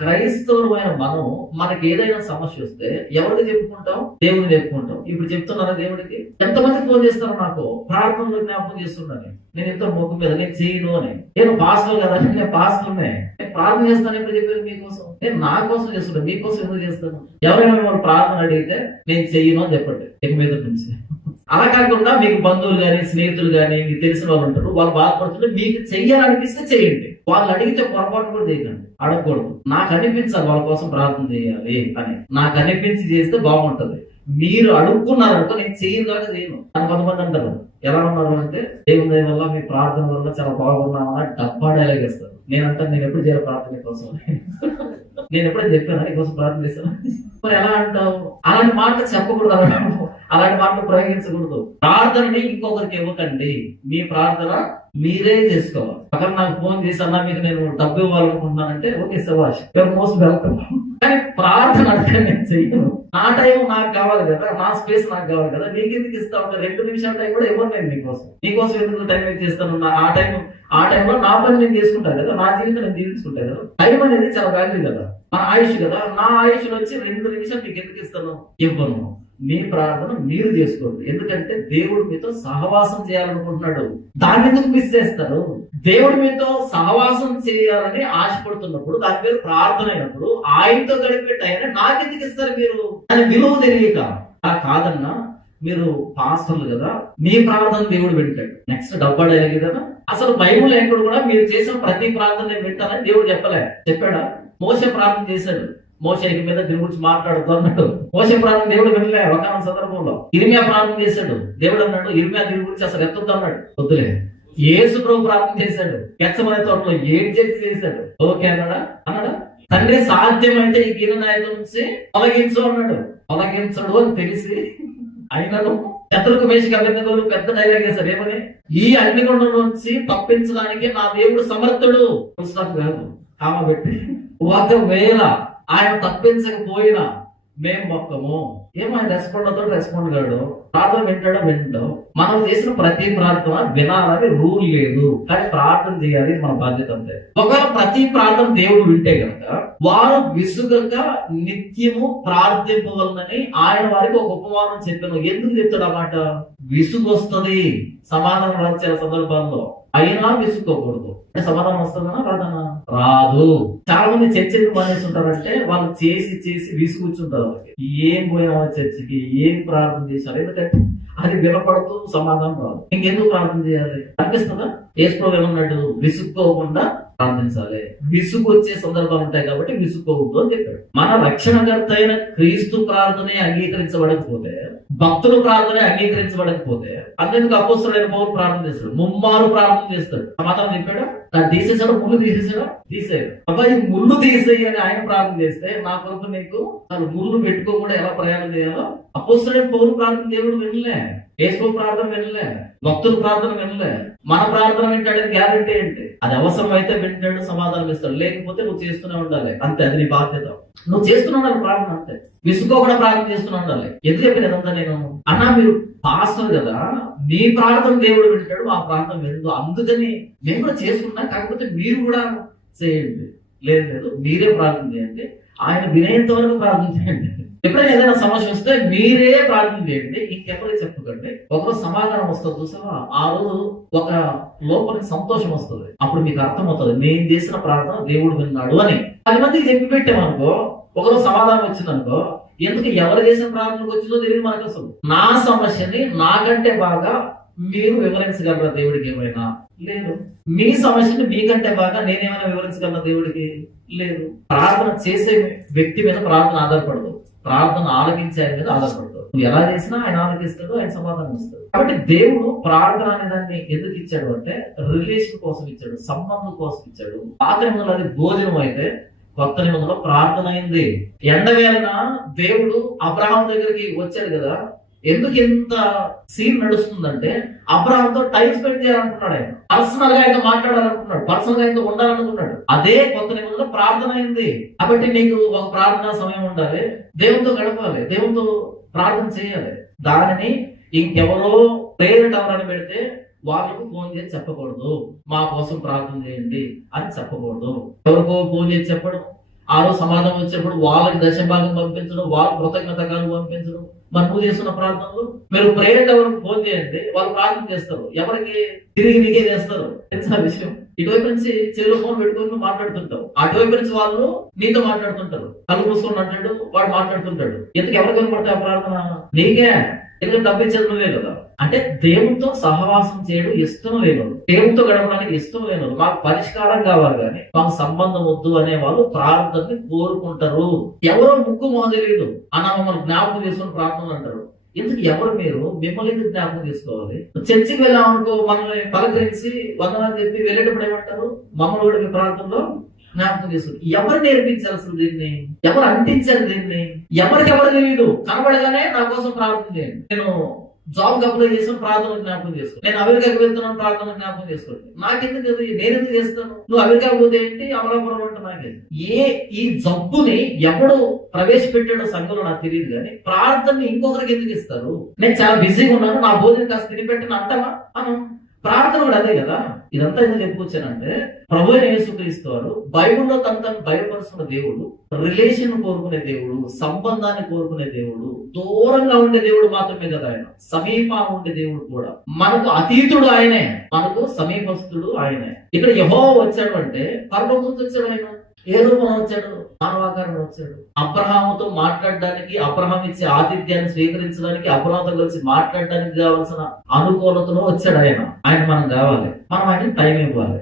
క్రైస్తవులమైన మనం మనకి ఏదైనా సమస్య వస్తే ఎవరికి చెప్పుకుంటాం? దేవుడికి చెప్పుకుంటాం. ఇప్పుడు చెప్తున్నారా దేవుడికి? ఎంతమంది ఫోన్ చేస్తారు నాకు, ప్రార్థనలో జ్ఞాపకం చేస్తున్నాను, నేను ఎంతో మొక్కు మీద నేను చేయను అని. నేను పాస్టర్ కదా, నేను పాస్టర్నే, నేను ప్రార్థన చేస్తాను. ఎప్పుడు చెప్పాను మీకోసం? నేను నా కోసం చేస్తున్నాను, మీకోసం ఎందుకు చేస్తాను? ఎవరైనా మిమ్మల్ని ప్రార్థన అడిగితే నేను చెయ్యను అని చెప్పండి ఇక మీద నుంచి. అలా కాకుండా మీకు బంధువులు గాని, స్నేహితులు గాని, మీకు తెలిసిన వాళ్ళు ఉంటారు, వాళ్ళు బాధపడుతుంటే మీకు చెయ్యాలనిపిస్తే చేయండి. వాళ్ళు అడిగితే పొరపాటు కూడా చేయకండి, అడగకూడదు. నాకు అనిపించాలి వాళ్ళ కోసం ప్రార్థన చేయాలి అని, నాకు అనిపించి చేస్తే బాగుంటది. మీరు అడుక్కున్నారంటే నేను చేయను కాక చేయను అని కొంతమంది అంటారు. ఎలా ఉన్నారు అంటే, దేవుని దయ వల్ల మీ ప్రార్థన వల్ల చాలా బాగున్నామని డబ్బా డైలాగ్ ఇస్తారు. నేనంటాను, నేను ఎప్పుడు చేయాలి ప్రార్థన కోసం? నేను ఎప్పుడైనా చెప్పాను నీకోసం ప్రార్థన చేశాను? మరి ఎలా అంటావు? అలాంటి మాటలు చెప్పకూడదు, అలాంటి మాటలు ప్రయోగించకూడదు. ప్రార్థనని ఇంకొకరికి ఇవ్వకండి, మీ ప్రార్థన మీరే చేసుకోవాలి. అక్కడ నాకు ఫోన్ చేసి అన్నా మీకు నేను డబ్బు ఇవ్వాలనుకుంటున్నానంటే ఓకే శభాష్, యువర్ మోస్ట్ వెల్కమ్. కానీ ప్రార్థన అంటే నేను చెయ్యను. నా టైం నాకు కావాలి కదా, నా స్పేస్ నాకు కావాలి కదా. నీకు ఎందుకు ఇస్తా ఉంటా? 2 నిమిషాల టైం కూడా ఇవ్వను నేను నీకోసం ఎందుకు టైం వేస్ట్ చేస్తాను? ఆ టైంలో నా పని నేను చేసుకుంటాను కదా, నా జీవితం నేను జీవించుకుంటాను కదా. టైం అనేది చాలా వాల్యూ కదా, మన ఆయుష్ కదా. నా ఆయుష్ వచ్చి 2 నిమిషాలు నీకు ఎందుకు ఇస్తాను? ఇవ్వను. మీ ప్రార్థన మీరు చేసుకోండి. ఎందుకంటే దేవుడు మీతో సహవాసం చేయాలనుకుంటున్నాడు. దాన్ని ఎందుకు మిస్ చేస్తారు? దేవుడు మీతో సహవాసం చేయాలని ఆశపడుతున్నప్పుడు దాని పేరు ప్రార్థన అయినప్పుడు ఆయనతో గడిపే టైం నాకెందుకు ఇస్తారు మీరు? అని విలువ తెలియక. కాదన్నా, మీరు పాస్టర్లు కదా, మీ ప్రార్థన దేవుడు వింటాడు. నెక్స్ట్ డబ్బా డైలాగ్ కదా. అసలు బైబుల్ ఎక్కడ కూడా మీరు చేసిన ప్రతి ప్రార్థన నేను వింటానని దేవుడు చెప్పాడా? మోసే ప్రార్థన చేశాడు, మోసే మీద దీని గురించి మాట్లాడుతూ అన్నాడు. మోసే ప్రార్థన దేవుడు వినలే ఒక సందర్భంలో. ఇర్మియా ప్రార్థన చేశాడు, దేవుడు అన్నాడు ఇర్మియా దీని గురించి అసలు ఎత్తొద్దు అన్నాడు, వద్దులే. యేసు ప్రభు ప్రార్థన చేశాడు, గెత్సేమనే తోటలో ఏం చేశాడు, ఓకే అన్నాడా? తండ్రి సాధ్యమైతే ఈ గిన్నె నుంచి తొలగించు అన్నాడు. తొలగించడు అని తెలిసి అయినను శత్రుకు మేషకి అభినందనలు పెద్ద డైలాగ్ వేశారు. ఏమని? ఈ అగ్నిగుండం నుంచి తప్పించడానికి నా దేవుడు సమర్థుడు. కాదు, కామ పెట్టి, ఒకవేళ ఆయన తప్పించకపోయినా మేము మొక్కము. ఏమో ఆయన రెస్పాండ్ కాడు. ప్రార్థన వింటాడో? మనం చేసిన ప్రతి ప్రార్థన వినాలని రూల్ లేదు, కానీ ప్రార్థన చేయాలి, మన బాధ్యత అంతే. ఒకవేళ ప్రతి ప్రార్థన దేవుడు వింటే కనుక వారు విసుగక నిత్యము ప్రార్థింపవలనని ఆయన వారికి ఒక ఉపమానం చెప్పాను. ఎందుకు చెప్తాడు అన్నమాట? విసుగు వస్తుంది సమాధానం రాసిన సందర్భాల్లో, అయినా విసుక్కోకూడదు. సమాధానం వస్తుందనా రాదనా? రాదు. చాలా మంది చర్చలు మానేస్తుంటారంటే వాళ్ళు చేసి విసుగుచ్చుంటారు. ఏం పోయినా చర్చికి, ఏం ప్రార్థన చేశారు? ఎందుకంటే అది వినపడుతూ సమాధానం రాదు. ఇంకెందుకు ప్రార్థన చేయాలి అనిపిస్తుందా? యేసు ఏమన్నాడు? విసుక్కోకుండా ప్రార్థించాలి. విసుగు వచ్చే సందర్భాలు ఉంటాయి కాబట్టి విసుక్కోవద్దు అని చెప్పాడు. మన రక్షణకర్త అయిన క్రీస్తు ప్రార్థనే అంగీకరించబడకపోతే, భక్తుల ప్రార్థనే అంగీకరించబడకపోతే, అందుకు అపోస్తలుడైన పౌలు ప్రార్థన చేస్తాడు, ముమ్మారు ప్రార్థన చేస్తాడు. సమాధానం చెప్పాడు, తీసేసాడు, ముళ్ళు తీసేసాడు. అబ్బాయి ముళ్ళు తీసేయి అని ఆయన ప్రార్థన చేస్తే, నా కొరకు నీకు ముళ్ళు పెట్టుకోకుండా ఎలా ప్రయాణం చేయాలో అపోస్తలుడైన పౌలు ప్రార్థన దేవుడు వినలే, యేసు ప్రార్థన వినలే, భక్తుల ప్రార్థన వినలే. మన ప్రార్థన వింటాడని గ్యారెంటీ ఏంటి? అది అవసరం అయితే వింటాడు, సమాధానం ఇస్తాడు. లేకపోతే నువ్వు చేస్తూనే ఉండాలి, అంతే. అది నీ బాధ్యత. నువ్వు చేస్తూనే ఉండాలి ప్రార్థన, అంతే. విసుకోకుండా ప్రార్థన చేస్తూనే ఉండాలి. ఎందుకు చెప్పిన ఇదంతా నేను? అన్నా మీరు పాస్టర్ కదా, మీ ప్రార్థన దేవుడు వింటాడు, మా ప్రార్థన వినదు. అందుకని మేము కూడా చేసుకుంటాం, కాకపోతే మీరు కూడా చేయండి. లేదు, మీరే ప్రార్థన చేయండి, ఆయన వినేంత వరకు ప్రార్థన చేయండి. ఎప్పుడైనా ఏదైనా సమస్య వస్తే మీరే ప్రార్థన చేయండి, ఇంకెవరికి చెప్పకండి. ఒకరోజు సమాధానం వస్తుంది చూసావా, ఆ రోజు ఒక లోపలికి సంతోషం వస్తుంది. అప్పుడు మీకు అర్థమవుతుంది నేను చేసిన ప్రార్థన దేవుడు విన్నాడు అని. 10 మందికి చెప్పి పెట్టామనుకో, ఒకరోజు సమాధానం వచ్చిందనుకో, ఎందుకు ఎవరు చేసిన ప్రార్థనకు వచ్చిందో తెలియదు మనకు. అసలు నా సమస్యని నాకంటే బాగా మీరు వివరించగలరా దేవుడికి? ఏమైనా లేదు. మీ సమస్యని మీకంటే బాగా నేనేమైనా వివరించగలరా దేవుడికి? లేదు. ప్రార్థన చేసే వ్యక్తి మీద ప్రార్థన ఆధారపడదు, ప్రార్థన ఆలకించే ఆయన మీద ఆధారపడదు. నువ్వు ఎలా చేసినా ఆయన ఆలకిస్తాడు, ఆయన సమాధానం ఇస్తాడు. కాబట్టి దేవుడు ప్రార్థన అనే దాన్ని ఎందుకు ఇచ్చాడు అంటే రిలేషన్ కోసం ఇచ్చాడు, సంబంధం కోసం ఇచ్చాడు. పాత నిబంధనలో అది భోజనం అయితే, కొత్త నిబంధనలో ప్రార్థన అయింది. ఎండవేళన దేవుడు అబ్రహాం దగ్గరికి వచ్చాడు కదా. ఎందుకు ఎంత సీన్ నడుస్తుందంటే అబ్రహాంతో టైం స్పెండ్ చేయాలనుకున్నాడు, ఆయన పర్సనల్ గా ఆయన మాట్లాడాలనుకున్నాడు, పర్సనల్ గా ఆయన ఉండాలనుకున్నాడు. అదే కొత్త నిబంధనలో ప్రార్థన అయింది. కాబట్టి నీకు ఒక ప్రార్థనా సమయం ఉండాలి, దేవునితో గడపాలి, దేవునితో ప్రార్థన చేయాలి. దానిని ఇంకెవరో ప్రేయర్ ఎవరని పెడితే వాళ్ళకు ఫోన్ చేసి చెప్పకూడదు, మా కోసం ప్రార్థన చేయండి అని చెప్పకూడదు. ఎవరికో ఫోన్ చేసి చెప్పడం, ఆ రోజు సమాధానం వచ్చినప్పుడు వాళ్ళకి దశభాగం పంపించడం, వాళ్ళ కృతజ్ఞతగాలు పంపించడం. మరి నువ్వు చేస్తున్న ప్రార్థనలు, మీరు ప్రేయర్ ఎవరికి ఫోన్ చేయండి, వాళ్ళు ప్రార్థన చేస్తారు. ఎవరికి? తిరిగి నీకే చేస్తారు. తెలిసిన విషయం. ఇటువైపు నుంచి చెవిలో ఫోన్ పెట్టుకొని మాట్లాడుతుంటావు, అటువైపు నుంచి వాళ్ళు నీతో మాట్లాడుతుంటారు. కళ్ళు మూసుకొని అంటాడు, వాడు మాట్లాడుతుంటాడు. ఎందుకు ఎవరికి కనపడతాయి ఆ ప్రార్థన? నీకే. ఎందుకంటే డబ్బించేది నువ్వే కదా. అంటే దేవునితో సహవాసం చేయడం ఇష్టం లేదు, దేవునితో గడపడానికి ఇష్టం లేదు. మాకు పరిష్కారం కావాలి కానీ మాకు సంబంధం వద్దు అనే వాళ్ళు ప్రార్థనని కోరుకుంటారు. ఎవరో ముక్కు మొహం తెలియదు అన్న మమ్మల్ని జ్ఞాపకం చేసుకుని ప్రార్థనలు అంటారు. ఎందుకు? ఎవరు మీరు? మిమ్మల్ని ఎందుకు జ్ఞాపకం చేసుకోవాలి? చర్చికి వెళ్ళామనుకో, మనల్ని పలకరించి వందనాలు చెప్పి వెళ్ళేటప్పుడు ఏమంటారు? మమ్మల్ని కూడా మీ ప్రాంతంలో జ్ఞాపకం చేసుకుని. ఎవరు నేర్పించారు అసలు దీన్ని? ఎవరు అంటించారు దీన్ని? ఎవరికెవరు తెలియదు. కనబడగానే నా కోసం ప్రార్థన చేయండి. నేను జాబ్ అప్లై చేసిన ప్రార్థన జ్ఞాపకం చేసుకో, నేను అమెరికాకి వెళ్తున్నాను ప్రార్థన జ్ఞాపకం చేసుకోండి. నాకెందుకు? నేనెందుకు చేస్తాను? నువ్వు అమెరికా పోతే ఏంటి, అమలాపురం అంటే నాకేంటి? ఈ జబ్బుని ఎవడు ప్రవేశపెట్టాడో సంఘంలో నాకు తెలియదు కానీ ప్రార్థనని ఇంకొకరికి ఎందుకు ఇస్తారు? నేను చాలా బిజీగా ఉన్నాను, నా భోజనం కాస్త తినిపెట్టిన అంటావా? అను. ప్రార్థన కూడా అదే కదా. ఇదంతా ఎందుకు చెప్పుకొచ్చానంటే, ప్రభువైన యేసుక్రీస్తు వారు బైబిల్లో తను బయలుపరుస్తున్న దేవుడు, రిలేషన్ కోరుకునే దేవుడు, సంబంధాన్ని కోరుకునే దేవుడు, దూరంగా ఉండే దేవుడు మాత్రమే కదా ఆయన. సమీపంగా ఉండే దేవుడు కూడా. మనకు అతీతుడు ఆయనే, మనకు సమీపస్తుడు ఆయనే. ఇక్కడ యెహోవా వచ్చాడు అంటే పరలోకం నుంచి వచ్చాడు ఆయన. ఏ రూపంలో వచ్చాడు? మానవాకారంలో వచ్చాడు. అబ్రహాముతో మాట్లాడడానికి, అబ్రహాం ఇచ్చే ఆతిథ్యాన్ని స్వీకరించడానికి, అబ్రహాంతో కలిసి మాట్లాడడానికి కావాల్సిన అనుకూలతలో వచ్చాడు ఆయన. ఆయన మనం కావాలి, మనం ఆయన టైం ఇవ్వాలి.